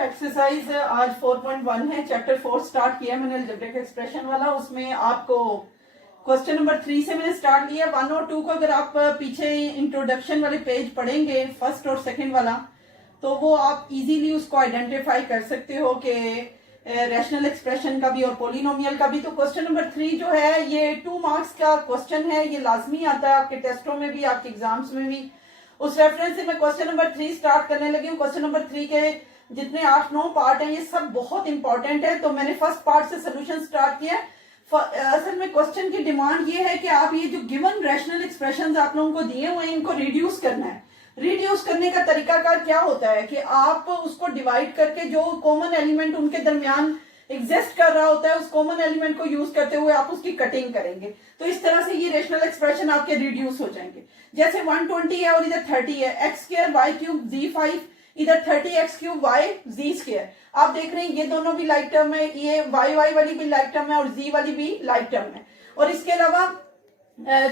Exercise आज 4.1 है, chapter 4 start किया मैंने अलजेब्रिक एक्सप्रेशन वाला। उसमें आपको क्वेश्चन नंबर 3 से मैंने स्टार्ट किया। 1 और 2 को अगर आप पीछे इंट्रोडक्शन वाले पेज पढ़ेंगे, फर्स्ट और सेकंड वाला, तो वो आप इजीली उसको आइडेंटिफाई कर सकते हो कि रैशनल एक्सप्रेशन का भी और पोलिनोमियल का भी। तो क्वेश्चन नंबर 3 जो है ये 2 मार्क्स का क्वेश्चन है, ये लाजमी आता है आपके टेस्टों में भी, आपके एग्जाम्स में भी। उस रेफरेंस से मैं क्वेश्चन नंबर 3 स्टार्ट करने लगी हूँ। क्वेश्चन नंबर 3 के जितने 8-9 पार्ट हैं ये सब बहुत इंपॉर्टेंट है। तो मैंने फर्स्ट पार्ट से सोल्यूशन स्टार्ट किया। असल में क्वेश्चन की डिमांड ये है कि आप ये जो गिवन रैशनल एक्सप्रेशंस आप लोगों को दिए हुए हैं इनको रिड्यूस करना है। रिड्यूस करने का तरीकाकार क्या होता है कि आप उसको डिवाइड करके जो कॉमन एलिमेंट उनके दरमियान एग्जिस्ट कर रहा होता है उस कॉमन एलिमेंट को यूज करते हुए आप उसकी कटिंग करेंगे। तो इस तरह से ये रेशनल एक्सप्रेशन आपके रिड्यूस हो जाएंगे। जैसे 120 है और इधर 30 है, x square Y cube z5, इधर 30x क्यूब वाई जी स्क्वायर। आप देख रहे हैं ये दोनों भी लाइक टर्म है, ये वाई वाली भी लाइक टर्म है और जी वाली भी लाइक टर्म है। और इसके अलावा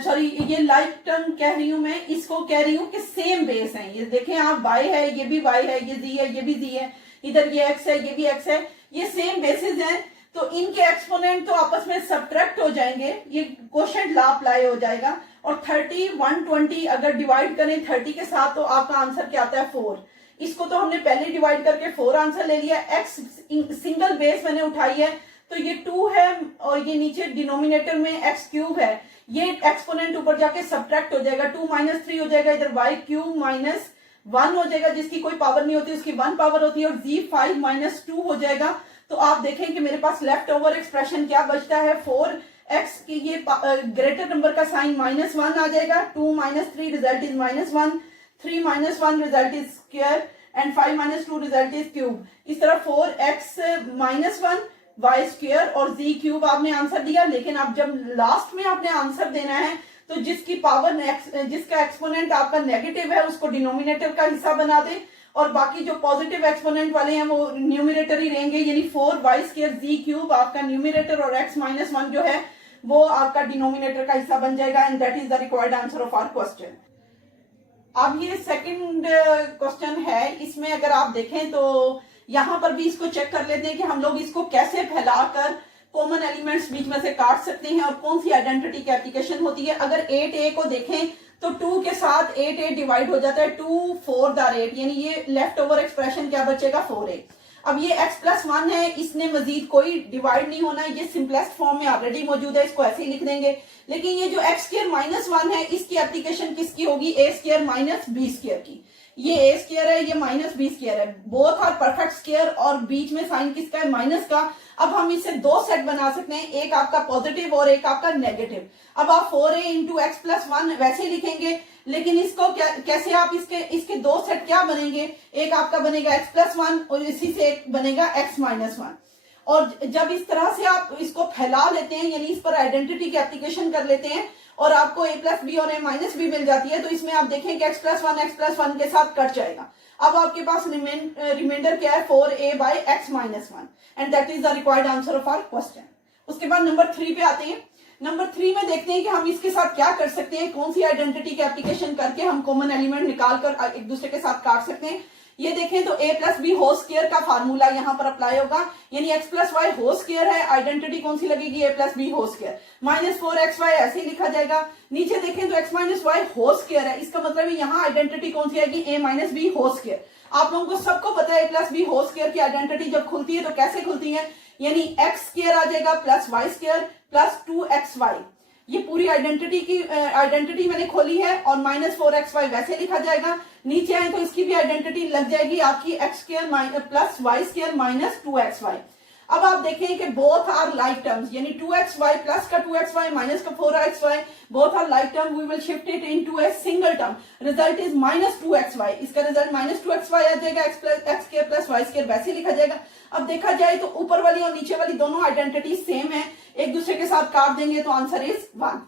सॉरी ये लाइक टर्म कह रही हूं मैं, इसको कह रही हूं कि सेम बेस है। ये देखें आप, वाई है, ये भी वाई है, ये जी है, ये भी जी है, इधर ये एक्स है, ये भी एक्स है, ये सेम बेसिस हैं। तो इनके एक्सपोनेंट तो आपस में सब्ट्रैक्ट हो जाएंगे, ये क्वोशंट ला अप्लाई हो जाएगा। और 30 120 अगर डिवाइड करें 30 के साथ तो आपका आंसर क्या आता है 4। इसको तो हमने पहले डिवाइड करके 4 आंसर ले लिया। एक्स सिंगल बेस मैंने उठाई है तो ये 2 है और ये नीचे डिनोमिनेटर में एक्स क्यूब है, ये एक्सपोनेंट ऊपर जाके सब्ट्रैक्ट हो जाएगा, 2 - 3 हो जाएगा, इधर वाई क्यूब -1 हो जाएगा, जिसकी कोई पावर नहीं होती उसकी 1 पावर होती है, और z5 - 2 हो जाएगा। तो आप देखें कि मेरे पास लेफ्ट ओवर एक्सप्रेशन क्या बचता है, 4x की ये ग्रेटर नंबर का साइन -1 आ जाएगा, 2 - 3 result is -1, 3 - 1 result is square and 5 - 2 result is cube. इस तरह 4x - 1 वाई स्क्वायर और z क्यूब आपने आंसर दिया। लेकिन आप जब लास्ट में आपने आंसर देना है तो जिसकी पावर जिसका एक्सपोनेंट आपका नेगेटिव है उसको डिनोमिनेटर का हिस्सा बना दे, और बाकी जो पॉजिटिव एक्सपोनेंट वाले हैं वो न्यूमिनेटर ही रहेंगे, यानी 4 वाई स्क्वायर जी क्यूब आपका न्यूमिनेटर और x - 1 जो है वो आपका डिनोमिनेटर का हिस्सा बन जाएगा। And that is the required answer of our question. अब ये सेकंड क्वेश्चन है, इसमें अगर आप देखें तो यहां पर भी इसको चेक कर लेते हैं कि हम लोग इसको कैसे फैलाकर कॉमन एलिमेंट्स बीच में से काट सकते हैं और कौन सी आइडेंटिटी की एप्लीकेशन होती है। अगर 8a को देखें तो 2 के साथ 8a डिवाइड हो जाता है, 2 4 8, यानी ये लेफ्ट ओवर एक्सप्रेशन क्या बचेगा 4a। अब ये x + 1 है, इसने मजीद कोई डिवाइड नहीं होना, ये सिंपलेस्ट फॉर्म में ऑलरेडी मौजूद है, इसको ऐसे ही लिख देंगे। लेकिन ये जो x² - 1 है इसकी एप्लीकेशन किसकी होगी, a² - b² की। ये a² है, ये -b² है, बोथ आर परफेक्ट स्क्वायर और बीच में साइन किसका है, माइनस का। अब हम इससे 2 सेट बना सकते हैं, एक आपका पॉजिटिव और एक आपका नेगेटिव। अब आप 4a × x + 1 वैसे लिखेंगे, लेकिन इसको कैसे आप इसके 2 सेट क्या बनेंगे, एक आपका बनेगा x + 1 और इसी से एक बनेगा x - 1। और जब इस तरह से आप इसको फैला लेते हैं, यानी इस पर आइडेंटिटी की एप्लीकेशन कर लेते हैं और आपको a + b और a - b मिल जाती है, तो इसमें आप देखें कि x + 1 के साथ कट जाएगा। अब आपके पास रिमाइंडर क्या है, 4a/x - 1, and that is the required answer of our question. उसके बाद नंबर 3 पे आते हैं। नंबर 3 में देखते हैं कि हम इसके साथ क्या कर सकते हैं, कौन सी आइडेंटिटी की एप्लीकेशन करके हम कॉमन एलिमेंट निकालकर एक दूसरे के साथ काट सकते हैं। ये देखें तो a + b होल स्क्वायर का फार्मूला यहां पर अप्लाई होगा, यानी x + y होल स्क्वायर है, आइडेंटिटी कौन सी लगेगी, a + b whole square, -4xy ऐसे ही लिखा जाएगा। नीचे देखें तो x - y होल स्क्वायर है, इसका मतलब यहाँ आइडेंटिटी कौन सी आएगी, a - b होल स्क्वायर। आप लोगों को सबको पता है a + b होल स्क्वायर की आइडेंटिटी जब खुलती है तो कैसे खुलती है, यानी x² आ जाएगा +y² + 2xy। ये पूरी आइडेंटिटी मैंने खोली है, और -4xy वैसे लिखा जाएगा। नीचे आए तो इसकी भी आइडेंटिटी लग जाएगी आपकी x² + y² - 2xy। अब आप देखें कि बोथ आर लाइक टर्म्स, यानी 2xy प्लस का 2xy माइनस का 4xy both are like term, we will shift it into a single term, result is -2xy। इसका रिजल्ट -2xy आ जाएगा, x² + y² वैसे लिखा जाएगा। अब देखा जाए तो ऊपर वाली और नीचे वाली दोनों आइडेंटिटी सेम है, एक दूसरे के साथ काट देंगे तो आंसर इज 1।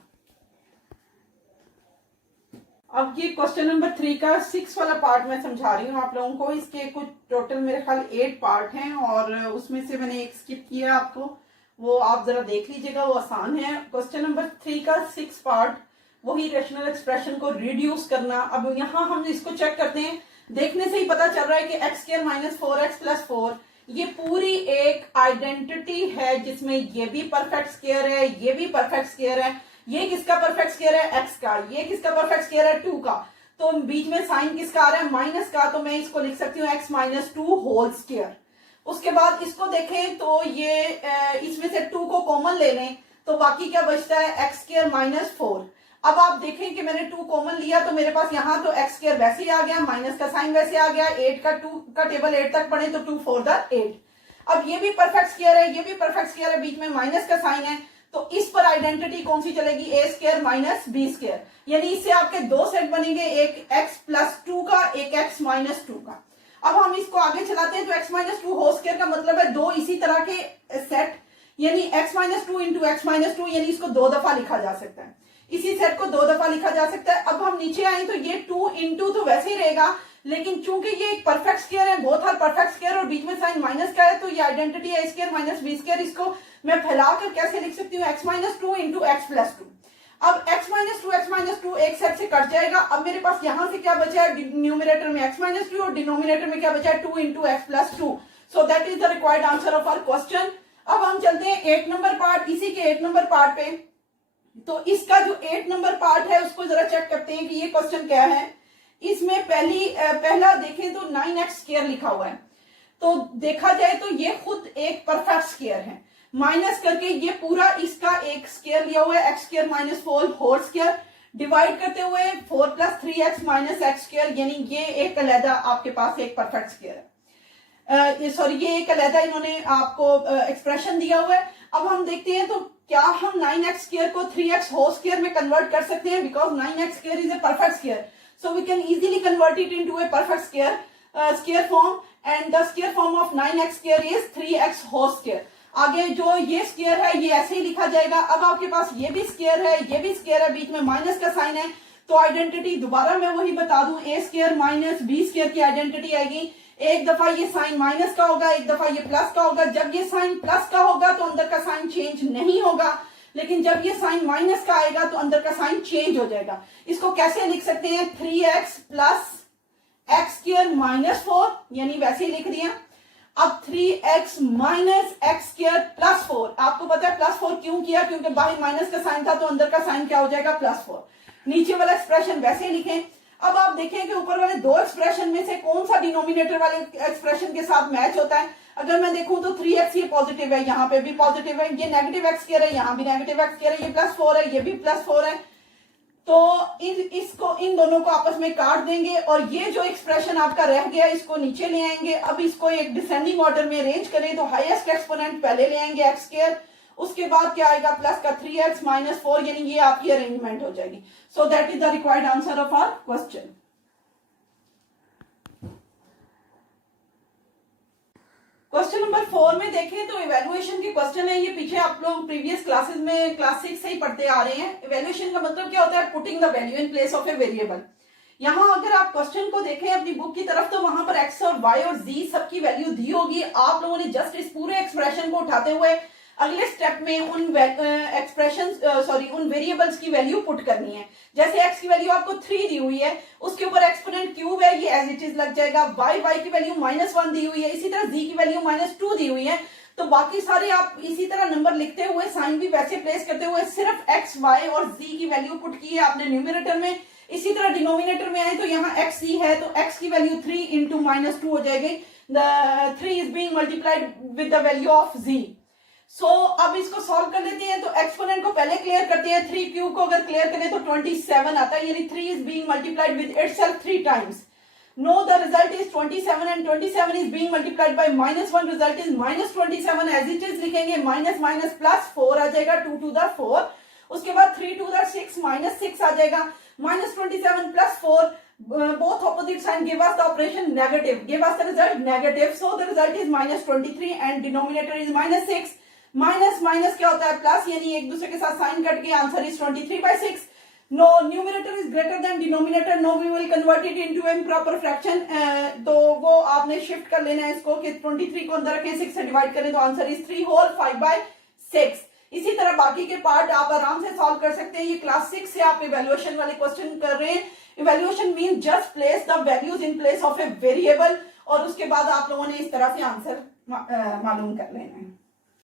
अब ये क्वेश्चन नंबर 3 का 6 वाला पार्ट मैं समझा रही हूँ आप लोगों को। इसके कुछ टोटल मेरे ख्याल 8 पार्ट हैं और उसमें से मैंने एक स्किप किया आपको, वो आप जरा देख लीजिएगा, वो आसान है। क्वेश्चन नंबर 3 का 6 पार्ट वही रैशनल एक्सप्रेशन को रिड्यूस करना। अब यहाँ हम इसको चेक करते हैं, देखने से ही पता चल रहा है कि x square minus 4x plus 4 ये पूरी एक आइडेंटिटी है जिसमें ये भी परफेक्ट स्क्वायर है, ये भी परफेक्ट स्क्वायर है। ये किसका परफेक्ट स्क्वायर है? एक्स का। ये किसका परफेक्ट स्क्वायर है? 2 का। तो बीच में साइन किसका आ रहा है? माइनस का। तो मैं इसको लिख सकती हूँ एक्स माइनस 2 होल स्क्वायर। उसके बाद इसको देखें तो ये इसमें से 2 को कॉमन ले लें तो बाकी क्या बचता है? X square minus 4। अब आप देखें कि मैंने 2 कॉमन लिया तो मेरे पास यहाँ तो एक्स स्क्वायर वैसे ही आ गया, माइनस का साइन वैसे आ गया। 8 का 2 का टेबल 8 तक पढ़े तो 2 4 8। अब ये भी परफेक्ट स्क्वायर है, ये भी परफेक्ट स्क्वायर है, बीच में माइनस का साइन है। तो इस पर आइडेंटिटी कौन सी चलेगी? ए स्क्वायर माइनस बी स्क्वायर। यानी इससे आपके दो सेट बनेंगे, एक एक्स प्लस 2 का, एक एक्स माइनस 2 का। अब हम इसको आगे चलाते हैं तो एक्स माइनस 2 होल स्क्वायर का मतलब है दो इसी तरह के सेट, यानी x minus 2 into x minus 2, यानी इसको दो दफा लिखा जा सकता है। इसी सेट को दो दफा लिखा जा सकता है। अब हम नीचे आए तो ये 2 इंटू तो वैसे ही रहेगा, लेकिन चूंकि ये एक परफेक्ट स्क्वायर है, बोथ आर परफेक्ट स्क्वायर और बीच में साइन माइनस का है, तो ये आइडेंटिटी है ए स्क्वायर माइनस बी स्क्वायर। इसको मैं फैलाकर कैसे लिख सकती हूँ? X minus 2 into x plus 2। अब x माइनस टू एक सेट से कट जाएगा। अब मेरे पास यहां से क्या बचा है? न्यूमिनेटर में x माइनस 2 और डिनोमिनेटर में क्या बचा है? 2 into x plus 2। So that is the required answer of our question. अब हम चलते हैं 8 नंबर पार्ट, इसी के 8 नंबर पार्ट पे। तो इसका जो 8 नंबर पार्ट है उसको जरा चेक करते हैं कि ये क्वेश्चन क्या है। इसमें पहला देखें तो 9x स्क्वायर लिखा हुआ है। तो देखा जाए तो ये खुद एक परफेक्ट स्क्वायर है। माइनस करके ये पूरा इसका एक स्क्वायर लिया हुआ है, x square minus 4 whole square, divide करते हुए 4 plus 3x minus x square, यानी ये एक अलहदा आपके पास एक परफेक्ट स्क्वायर है। सॉरी, ये एक अलहदा इन्होंने आपको एक्सप्रेशन दिया हुआ है। अब हम देखते हैं तो क्या हम 9x स्क्वायर को 3x होल स्क्वायर में कन्वर्ट कर सकते हैं? Because 9x square is a perfect square, so we can easily convert it into a perfect square form, and the square form of 9x square is 3x whole square. आगे जो ये square है ये ऐसे ही लिखा जाएगा। अब आपके पास ये भी स्क्वायर है, ये भी स्क्वायर है, बीच में माइनस का साइन है। तो आइडेंटिटी दोबारा मैं वही बता दूं, ए स्क्वायर माइनस बी स्क्वायर की आइडेंटिटी आएगी। एक दफा ये साइन माइनस का होगा, एक दफा ये प्लस का होगा। जब ये साइन प्लस का होगा तो अंदर का साइन चेंज नहीं होगा, लेकिन जब ये साइन माइनस का आएगा तो अंदर का साइन चेंज हो जाएगा। इसको कैसे लिख सकते हैं? 3x plus x square minus 4, यानी वैसे ही लिख दिया। अब 3x minus x square plus 4। आपको पता है प्लस 4 क्यों किया? क्योंकि बाहर माइनस का साइन था तो अंदर का साइन क्या हो जाएगा? प्लस 4। नीचे वाला एक्सप्रेशन वैसे ही लिखें। अब आप देखें कि ऊपर वाले दो एक्सप्रेशन में से कौन सा डिनोमिनेटर वाले एक्सप्रेशन के साथ मैच होता है। अगर मैं देखूं तो 3x ये पॉजिटिव है, यहाँ पे भी पॉजिटिव है, ये नेगेटिव एक्स स्क्वायर है, यहाँ भी नेगेटिव एक्स स्क्वायर है, ये प्लस 4 है, ये भी प्लस 4 है। तो इन दोनों को आपस में काट देंगे और ये जो एक्सप्रेशन आपका रह गया इसको नीचे ले आएंगे। अब इसको एक डिसेंडिंग ऑर्डर में अरेंज करें तो हाईएस्ट एक्सपोनेंट पहले ले आएंगे एक्स स्क्वायर, उसके बाद क्या आएगा? प्लस का 3x माइनस 4, यानी ये आपकी अरेंजमेंट हो जाएगी। So that is the required answer of our question. Question number 4 में देखें तो इवैल्यूएशन के क्वेश्चन है। ये पीछे आप लोग प्रीवियस क्लासेस में क्लास 6 से ही पढ़ते आ रहे हैं। इवैल्यूएशन का मतलब क्या होता है? Putting the value in place of a variable. यहाँ अगर आप क्वेश्चन को देखें अपनी बुक की तरफ तो वहां पर एक्स और वाई और जी सबकी वैल्यू दी होगी। आप लोगों ने जस्ट इस पूरे एक्सप्रेशन को उठाते हुए अगले स्टेप में उन उन वेरिएबल्स की वैल्यू पुट करनी है। जैसे x की वैल्यू आपको 3 दी हुई है, उसके ऊपर एक्सपोनेंट क्यूब है, ये एज इट इज लग जाएगा। y की वैल्यू -1 दी हुई है, इसी तरह z की वैल्यू -2 दी हुई है। तो बाकी सारे आप इसी तरह नंबर लिखते हुए साइन भी वैसे प्लेस करते हुए सिर्फ x, y और z की वैल्यू पुट की है आपने न्यूमिनेटर में। इसी तरह डिनोमिनेटर में आए तो यहाँ x c है तो x की वैल्यू 3 इंटू -2 हो जाएगी। 3 is being multiplied with the value of z। सो अब इसको सॉल्व कर लेते हैं। तो एक्सपोनेंट को पहले क्लियर करते हैं। 3 क्यूब को अगर क्लियर करें तो 27 आता है, यानी 3 is being multiplied with itself 3 times. No the result is 27 and 27 is being multiplied by -1, result is -27। As it is लिखेंगे, माइनस माइनस प्लस 4 आ जाएगा, 2 टू द 4। उसके बाद 3 टू द 6 -6 आ जाएगा, -27 plus 4 both opposite sign give us the operation negative, give us the result negative, so the result is -23 and denominator is -6। Minus minus क्या होता है? Plus, यानी एक दूसरे के साथ साइन कट के answer is 23/6। No numerator is greater than denominator, no we will convert it into an proper fraction. तो वो आपने शिफ्ट कर लेना है इसको कि 23 को अंदर रखें, 6 से डिवाइड करें तो आंसर इज 3 होल 5/6। इसी तरह बाकी के पार्ट आप आराम से सॉल्व कर सकते हैं। ये क्लास 6 से आप इवेल्युएशन वाले क्वेश्चन कर रहे हैं। Evaluation mean just place the values in place of a variable, और उसके बाद आप लोगों ने इस तरह से आंसर मालूम कर लेना है।